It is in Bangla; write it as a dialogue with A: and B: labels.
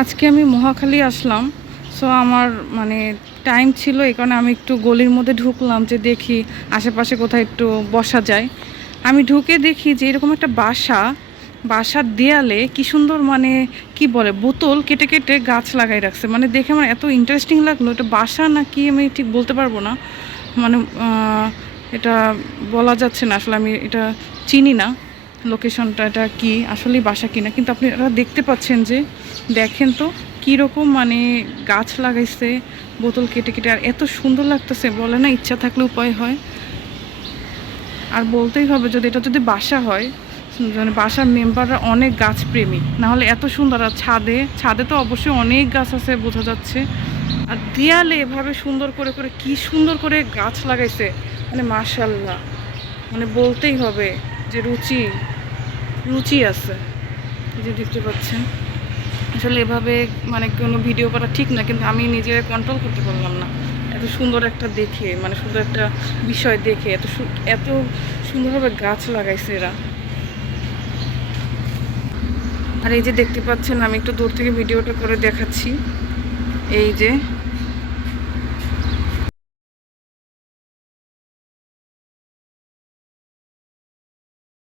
A: আজকে আমি মহাখালী আসলাম। সো আমার মানে টাইম ছিল এই কারণে আমি একটু গলির মধ্যে ঢুকলাম যে দেখি আশেপাশে কোথায় একটু বসা যায়। আমি ঢুকে দেখি যে এরকম একটা বাসা, বাসার দেয়ালে কি সুন্দর মানে কি বলে, বোতল কেটে কেটে গাছ লাগাই রাখছে। মানে দেখে আমার এত ইন্টারেস্টিং লাগল, এটা বাসা না কি আমি ঠিক বলতে পারব না। মানে এটা বলা যাচ্ছে না, আসলে আমি এটা চিনি না। লোকেশনটা, এটা কি, আসলেই বাসা কিনা? কিন্তু আপনারা দেখতে পাচ্ছেন যে, দেখেন তো কীরকম মানে গাছ লাগাইছে, বোতল কেটে কেটে, আর এত সুন্দর লাগতেছে, বলে না ইচ্ছা থাকলে উপায় হয়? আর বলতেই হবে যদি এটা যদি বাসা হয় মানে বাসার মেম্বাররা অনেক গাছ প্রেমী নাহলে এত সুন্দর, আর ছাদে ছাদে তো অবশ্যই অনেক গাছ আছে বোঝা যাচ্ছে। আর দেয়ালে এভাবে সুন্দর করে করে কি সুন্দর করে গাছ লাগাইছে মানে মাশাল্লাহ মানে বলতেই হবে যে রুচি। রুচি আছে যে দেখতে পাচ্ছেন। আসলে এভাবে মানে কোনো ভিডিও করা ঠিক না, কিন্তু আমি নিজের কন্ট্রোল করতে পারলাম না। এত সুন্দর একটা দেখে মানে সুন্দর একটা বিষয় দেখে, এত এত সুন্দরভাবে গাছ লাগাইছে এরা। আর এই যে দেখতে পাচ্ছেন, আমি একটু দূর থেকে ভিডিওটা করে দেখাচ্ছি। এই যে